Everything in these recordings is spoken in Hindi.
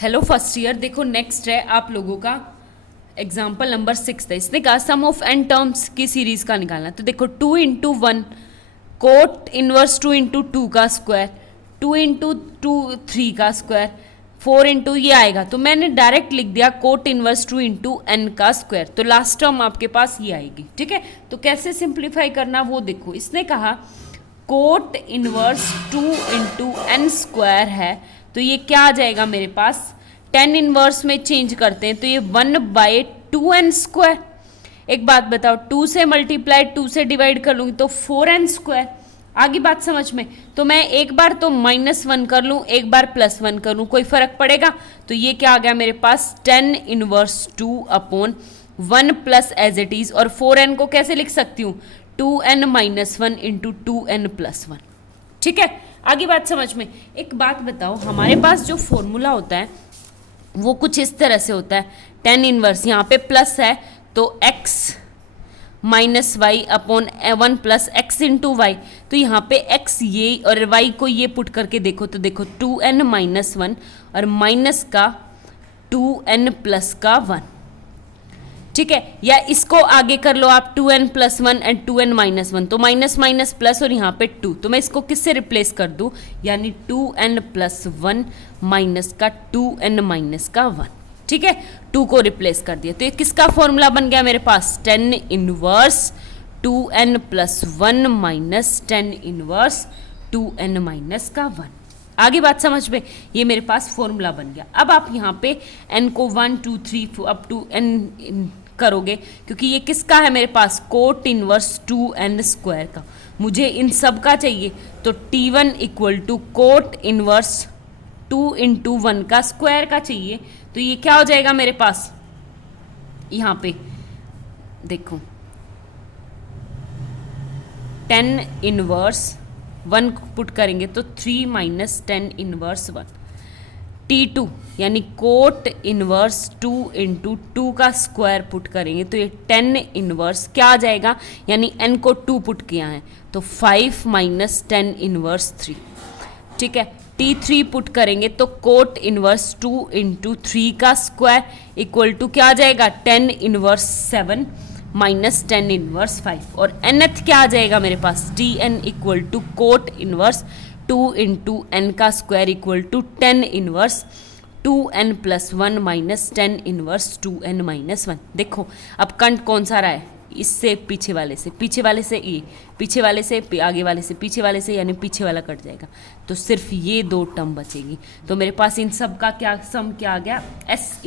Hello first year. देखो नेक्स्ट है आप लोगों का एग्जाम्पल नंबर 6 है। इसने कहा सम ऑफ एन टर्म्स की सीरीज का निकालना। तो देखो 2 × 1 कोट इनवर्स 2 × 2 का स्क्वायर, 2 × 2 3 का स्क्वायर, 4 ये आएगा। तो मैंने डायरेक्ट लिख दिया कोट इनवर्स 2 × n का स्क्वायर। तो लास्ट टर्म आपके पास ये आएगी। ठीक है, तो कैसे सिंप्लीफाई करना वो देखो। इसने कहा कोट इनवर्स 2 × n स्क्वायर है, तो ये क्या आ जाएगा मेरे पास, 10 इनवर्स में चेंज करते हैं तो ये 1/2n स्क्वायर। एक बात बताओ, 2 से मल्टीप्लाई 2 से डिवाइड कर लूँगी तो 4n स्क्वायर। आगे बात समझ में। तो मैं एक बार तो -1 कर लूँ, एक बार +1 कर लूँ, कोई फर्क पड़ेगा? तो ये क्या आ गया मेरे पास 10 inverse 2/1 plus as it is. और 4n को कैसे लिख सकती हूँ, 2n - 1 × 2n + 1। ठीक है, आगे बात समझ में। एक बात बताओ, हमारे पास जो फॉर्मूला होता है वो कुछ इस तरह से होता है। 10 इनवर्स यहाँ पे प्लस है तो x - y/1 + x × y। तो यहाँ पे x ये और y को ये पुट करके देखो तो देखो 2n - 1 और माइनस का 2n + का 1। ठीक है, या इसको आगे कर लो आप 2n + 1 एंड 2n - 1। तो माइनस माइनस प्लस और यहाँ पे 2। तो मैं इसको किससे रिप्लेस कर दूँ, यानी 2n + 1 माइनस का 2n - का 1। ठीक है, 2 को रिप्लेस कर दिया। तो ये किसका फॉर्मूला बन गया मेरे पास, 10 inverse 2n + 1 minus 10 inverse 2n - का 1। आगे बात समझ में, ये मेरे पास फॉर्मूला बन गया। अब आप यहाँ पे n को 1 2 3 अप टू n करोगे, क्योंकि ये किसका है मेरे पास, कोट इनवर्स 2n स्क्वायर का। मुझे इन सब का चाहिए, तो T1 = कोट इनवर्स 2 × 1 का स्क्वायर का चाहिए। तो ये क्या हो जाएगा मेरे पास, यहाँ पे देखो 10 इनवर्स 1 पुट करेंगे तो 3 - 10 इनवर्स 1। T2 यानी कोट इनवर्स 2 × 2 का स्क्वायर पुट करेंगे तो ये 10 इनवर्स क्या आ जाएगा, यानी n को 2 पुट किया है तो 5 - 10 इनवर्स 3। ठीक है, T3 पुट करेंगे तो कोट इनवर्स 2 × 3 का स्क्वायर इक्वल टू क्या आ जाएगा, 10 इनवर्स 7 माइनस 10 इनवर्स 5। और nth क्या आ जाएगा मेरे पास, Tn = कोट इनवर्स 2 × n का square equal to 10 inverse 2n + 1 minus 10 inverse 2n - 1। देखो अब कंट कौन सा रहा है, इससे पीछे वाले से, पीछे वाले से ये, पीछे वाले से आगे वाले से, पीछे वाले से, यानी पीछे वाला कट जाएगा तो सिर्फ ये 2 टर्म बचेगी। तो मेरे पास इन सब का क्या सम क्या आ गया, s =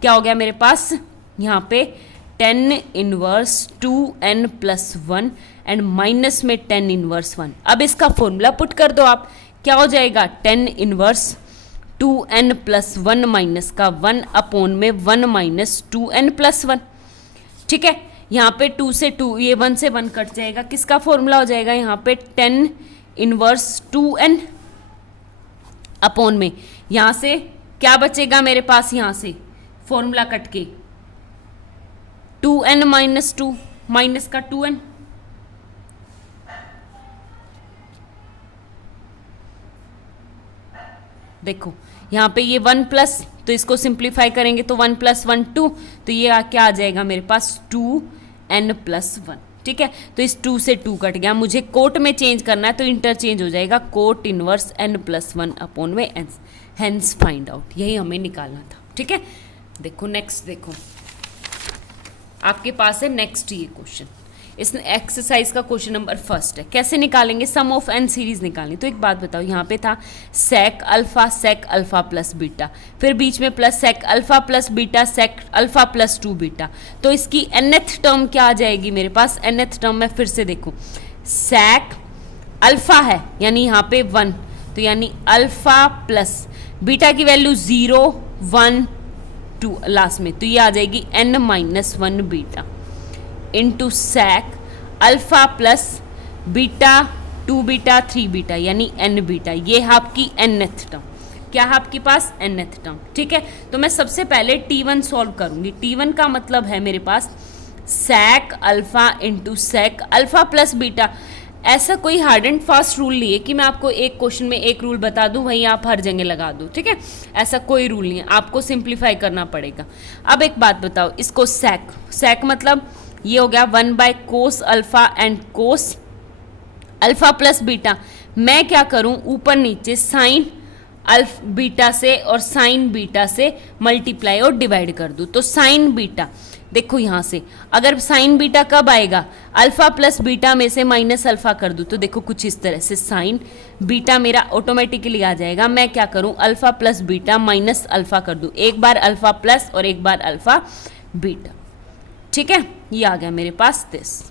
क्या हो गया मेरे पास यहाँ पे 10 इनवर्स 2n + 1 एंड माइनस में 10 इनवर्स 1। अब इसका फॉर्मूला पुट कर दो आप, क्या हो जाएगा 10 इनवर्स 2n + 1 माइनस का 1/में 1 - 2n + 1। ठीक है, यहाँ पे 2 से 2, ये 1 से 1 कट जाएगा, किसका फॉर्मूला हो जाएगा यहाँ पे 10 इनवर्स 2n में, यहाँ से क्या बचेगा मेरे पास, यहाँ से फॉर्मूला कट के 2n - 2 माइनस का 2n। देखो यहाँ पे ये 1 प्लस, तो इसको सिंप्लीफाई करेंगे तो 1 + 1 2, तो ये क्या आ जाएगा मेरे पास 2n + 1। ठीक है, तो इस 2 से 2 कट गया, मुझे कोट में चेंज करना है तो इंटरचेंज हो जाएगा, cot inverse n + 1/n, hence find out, यही हमें निकालना था। ठीक है, देखो नेक्स्ट, देखो आपके पास है नेक्स्ट ये क्वेश्चन। इस एक्सरसाइज का क्वेश्चन नंबर 1 है, कैसे निकालेंगे, सम ऑफ n सीरीज निकालनी। तो एक बात बताओ, यहाँ पे था sec α प्लस बीटा, फिर बीच में plus sec α plus beta sec α + 2 beta. तो इसकी nth टर्म क्या आ जाएगी मेरे पास, nth टर्म में फिर से देखो sec अल्फा है यानी यहाँ पे 1, तो यानी अल्फा प्लस बीटा की वैल्यू 0 1 2 लास्ट में, तो ये आ जाएगी n - 1 beta into sec alpha plus beta 2 beta 3 beta यानी n बीटा। ये है आपकी nth टर्म, क्या है आपके पास nth टर्म। ठीक है, तो मैं सबसे पहले T1 सॉल्व करूंगी। T1 का मतलब है मेरे पास sec alpha into sec alpha plus beta. ऐसा कोई हार्ड एंड फास्ट रूल नहीं है कि मैं आपको एक क्वेश्चन में एक रूल बता दूं वहीं आप हर जगह लगा दो, ठीक है। ऐसा कोई रूल नहीं है, आपको सिंप्लीफाई करना पड़ेगा। अब एक बात बताओ, इसको सेक मतलब ये हो गया 1 / cos alpha and cos alpha plus beta. मैं क्या करूं, ऊपर नीचे साइन बीटा से और साइन बीटा से मल्टीप्लाई और डिवाइड कर दूं। तो साइन बीटा देखो यहाँ से, अगर साइन बीटा कब आएगा, अल्फा प्लस बीटा में से माइनस अल्फा कर दूँ तो देखो कुछ इस तरह से साइन बीटा मेरा ऑटोमेटिकली आ जाएगा। मैं क्या करूँ, alpha plus beta minus alpha कर दूँ, एक बार अल्फा प्लस और एक बार अल्फा बीटा, ठीक है। ये आ गया मेरे पास, दिस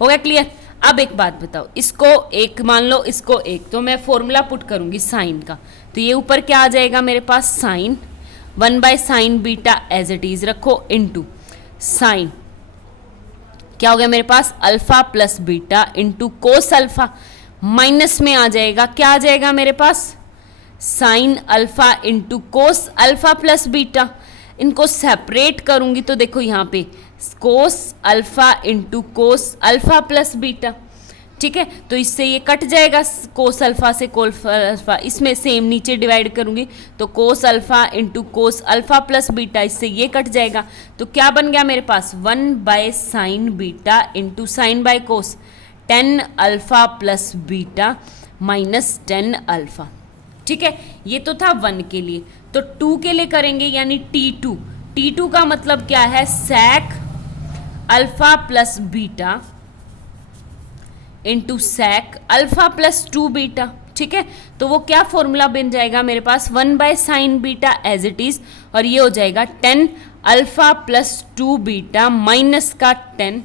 हो गया क्लियर। अब एक बात बताओ, इसको एक मान लो, इसको एक, तो मैं फॉर्मूला पुट करूंगी साइन का, तो ये ऊपर क्या आ जाएगा मेरे पास, sine 1 / sine beta as it is रखो इंटू साइन, क्या हो गया मेरे पास, alpha plus beta into cos alpha, minus में आ जाएगा, क्या आ जाएगा मेरे पास, sine alpha into cos alpha plus beta. इनको सेपरेट करूंगी तो देखो यहाँ पे cos alpha into cos alpha plus beta, ठीक है। तो इससे ये कट जाएगा, कोस अल्फा से कोस अल्फा, इसमें सेम नीचे डिवाइड करूंगी तो कोस alpha into cos alpha plus beta, इससे ये कट जाएगा। तो क्या बन गया मेरे पास, 1 / sine beta into sine by cos, 10 alpha plus beta minus 10 alpha, ठीक है। ये तो था 1 के लिए, तो 2 के लिए करेंगे यानी T2। T2 का मतलब क्या है, sec alpha plus beta into sec alpha plus 2 beta, ठीक है। तो वो क्या फॉर्मूला बन जाएगा मेरे पास, 1 / sine beta as it is, और ये हो जाएगा 10 अल्फा प्लस 2 बीटा माइनस का 10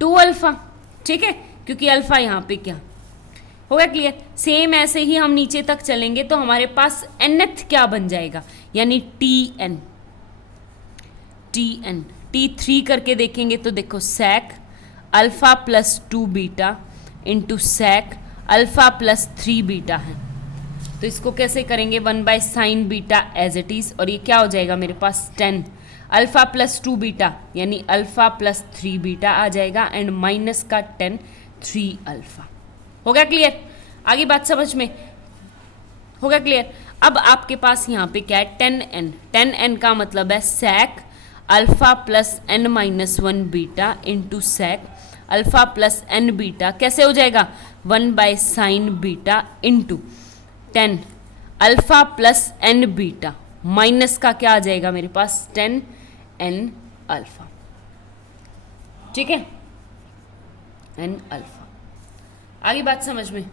2 अल्फा, ठीक है, क्योंकि अल्फा यहाँ पे क्या हो गया क्लियर। सेम ऐसे ही हम नीचे तक चलेंगे तो हमारे पास nth क्या बन जाएगा, यानी Tn T3 करके देखेंगे तो देखो sec alpha plus 2 beta into sec alpha plus 3 beta है। तो इसको कैसे करेंगे, 1 / sine beta as it is, और ये क्या हो जाएगा मेरे पास 10 अल्फा प्लस 2 बीटा यानी अल्फा प्लस 3 बीटा आ जाएगा एंड माइनस का 10 3 अल्फा। हो गया क्लियर, आगे बात समझ में हो गया क्लियर। अब आपके पास यहाँ पे क्या है, 10n का मतलब है sec alpha plus n minus 1 beta into sec alpha plus n beta, कैसे हो जाएगा, 1 / sine beta into 10 alpha plus n beta minus का क्या आ जाएगा मेरे पास, 10n अल्फा, ठीक है, n अल्फा। आगे बात समझ में,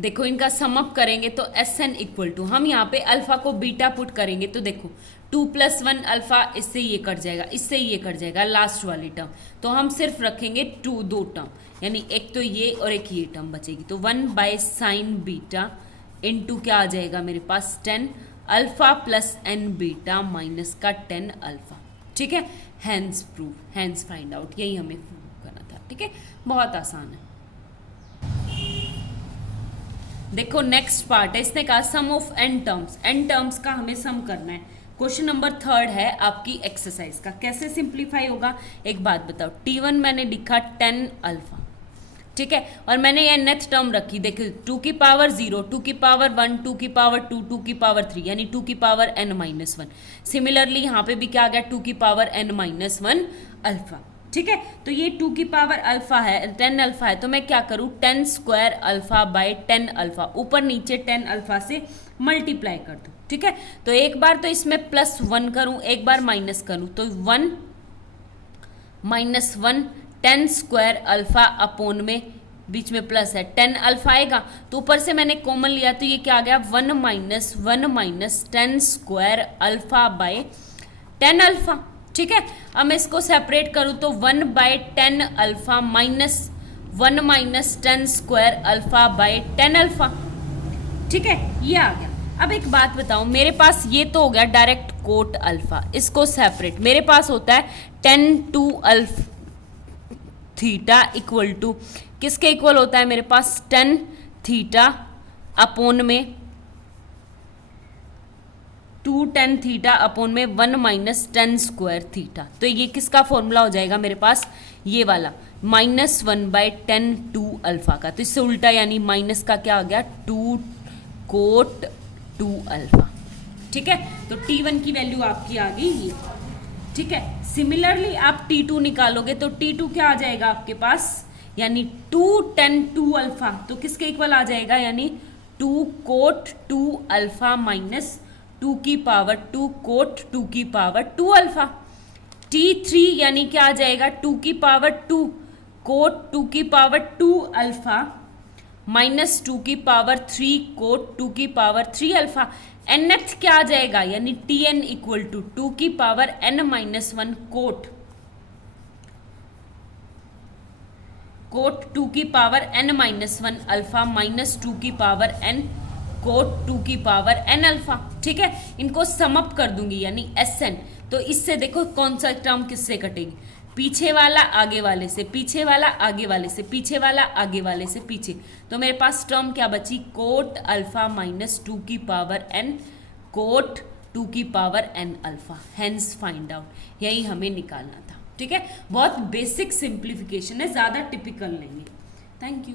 देखो इनका सम अप करेंगे तो Sn इक्वल टू, हम यहाँ पे अल्फा को बीटा पुट करेंगे तो देखो 2 + 1 अल्फा, इससे ये कट जाएगा, इससे ये कट जाएगा, लास्ट वाली टर्म, तो हम सिर्फ रखेंगे 2 टर्म, यानी एक तो ये और एक ये टर्म बचेगी। तो 1 / साइन बीटा इंटू क्या आ जाएगा मेरे पास, 10 alpha plus n beta minus का 10 अल्फा, ठीक है। Hence prove, hence find out, यही हमें प्रूव करना था, ठीक है, बहुत आसान है। देखो नेक्स्ट पार्ट है, इसने कहा सम ऑफ n टर्म्स का हमें सम करना है। क्वेश्चन नंबर 3 है आपकी एक्सरसाइज का, कैसे सिंप्लीफाई होगा एक बात बताओ। T1 मैंने लिखा 10 अल्फा, ठीक है, और मैंने ये नेथ टर्म रखी, देखो 2 की पावर 0, 2 की पावर 1, 2 की पावर 2, 2 की पावर 3, यानी 2 की पावर n माइनस 1। सिमिलरली यहाँ पे भी क्या आ गया, 2 की पावर n माइनस 1 अल्फा, ठीक है। तो ये 2 की पावर अल्फा है, 10 अल्फा है, तो मैं क्या करूँ, 10 स्क्वायर अल्फा बाय 10 अल्फा, ऊपर नीचे 10 अल्फा से मल्टीप्लाई कर दूँ, ठीक है। तो एक बार तो इसमें +1 करूँ, एक बार माइनस करूँ, तो 1 - 1 10 स्क्वायर अल्फा अपोन में बीच में प्लस है 10 अल्फा आएगा, तो ऊपर से मैंने कॉमन लिया तो ये क्या आ गया, 1 - 1 - 10 स्क्वायर अल्फा बाय 10 अल्फा, ठीक है। अब मैं इसको सेपरेट करूँ तो 1 / 10 alpha minus 1 - 10 square alpha by 10 alpha, ठीक है, ये आ गया। अब एक बात बताऊं, मेरे पास ये तो हो गया डायरेक्ट कोट अल्फा, इसको सेपरेट मेरे पास होता है 10 2 अल्फा थीटा इक्वल टू किसके इक्वल होता है मेरे पास, 10 थीटा अपोन में 2 tan थीटा अपॉन में 1 माइनस टेन स्क्वायर थीटा। तो ये किसका फॉर्मूला हो जाएगा मेरे पास, ये वाला -1/10 2 अल्फा का। तो इससे उल्टा यानी माइनस का क्या आ गया 2 कोट 2 अल्फा। ठीक है, तो T1 की वैल्यू आपकी आ गई ये। ठीक है, सिमिलरली आप T2 निकालोगे तो T2 क्या आ जाएगा आपके पास, यानी 2 tan 2 अल्फा। तो किसके इक्वल आ जाएगा, यानी 2 कोट 2 अल्फा माइनस 2 की पावर 2 कोट 2 की पावर 2 अल्फा। T3 यानी क्या आ जाएगा 2 की पावर 2 कोट 2 की पावर 2 अल्फा माइनस 2 की पावर 3 कोट 2 की पावर 3 अल्फा। nth क्या आ जाएगा, यानी Tn इक्वल टू 2 की पावर n माइनस 1 कोट 2 की power n minus 1 alpha minus 2 की पावर n कोट 2 की पावर n अल्फा। ठीक है, इनको समअप कर दूंगी यानी Sn। तो इससे देखो कौन सा टर्म किससे कटेगी, पीछे वाला आगे वाले से, पीछे वाला आगे वाले से, पीछे वाला आगे वाले से पीछे। तो मेरे पास टर्म क्या बची, कोट अल्फा माइनस 2 की पावर n कोट 2 की power n alpha. Hence find out, यही हमें निकालना था। ठीक है, बहुत बेसिक सिंप्लीफिकेशन है, ज़्यादा टिपिकल नहीं है। Thank you.